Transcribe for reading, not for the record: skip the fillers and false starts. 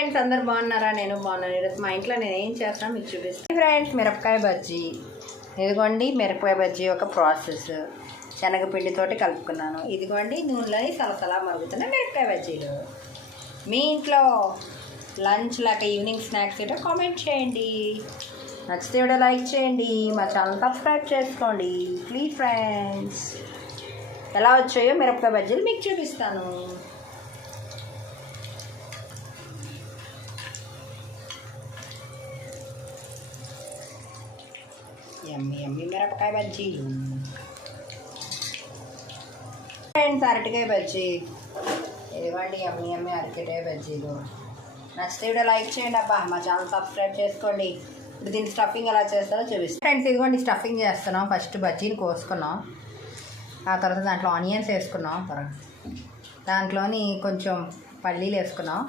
Friends అందరు బాగున్నారా? నేను బాగున్నాను. ఈరోజు మా ఇంట్లో నేను ఏం చేస్తాను మీకు చూపిస్తాను. ఫ్రెండ్స్ మిరపకాయ బజ్జీ, ఇదిగోండి మిరపకాయ బజ్జీ ఒక ప్రాసెస్. శనగపిండితోటి కలుపుకున్నాను. ఇదిగోండి నూనెలో సలసలా మరుగుతున్న మిరపకాయ బజ్జీలు. మీ ఇంట్లో లంచ్ లేక ఈవినింగ్ స్నాక్స్ ఏంటో కామెంట్ చేయండి. నచ్చితే వీడియో లైక్ చేయండి. మా ఛానల్ సబ్స్క్రైబ్ చేసుకోండి ప్లీజ్ ఫ్రెండ్స్. ఎలా వచ్చాయో మిరపకాయ బజ్జీలు మీకు చూపిస్తాను. యమ్మీ యమ్మీ మిరపకాయ బజ్జీలు. ఫ్రెండ్స్ అరటికాయ బజ్జీ, ఇదిగోండి యమ్మీ యమ్మీ అరటికాయ బజ్జీలు. నచ్చితే వీడియో లైక్ చేయండి. అబ్బా మా ఛానల్ సబ్స్క్రైబ్ చేసుకోండి. ఇప్పుడు దీని స్టఫింగ్ ఎలా చేస్తారో చూపిస్తాను. ఫ్రెండ్స్ ఇదిగోండి స్టఫింగ్ చేస్తున్నాం. ఫస్ట్ బజ్జీని కోసుకున్నాం, ఆ తర్వాత దాంట్లో ఆనియన్స్ వేసుకున్నాం, దాంట్లోని కొంచెం పల్లీలు వేసుకున్నాం,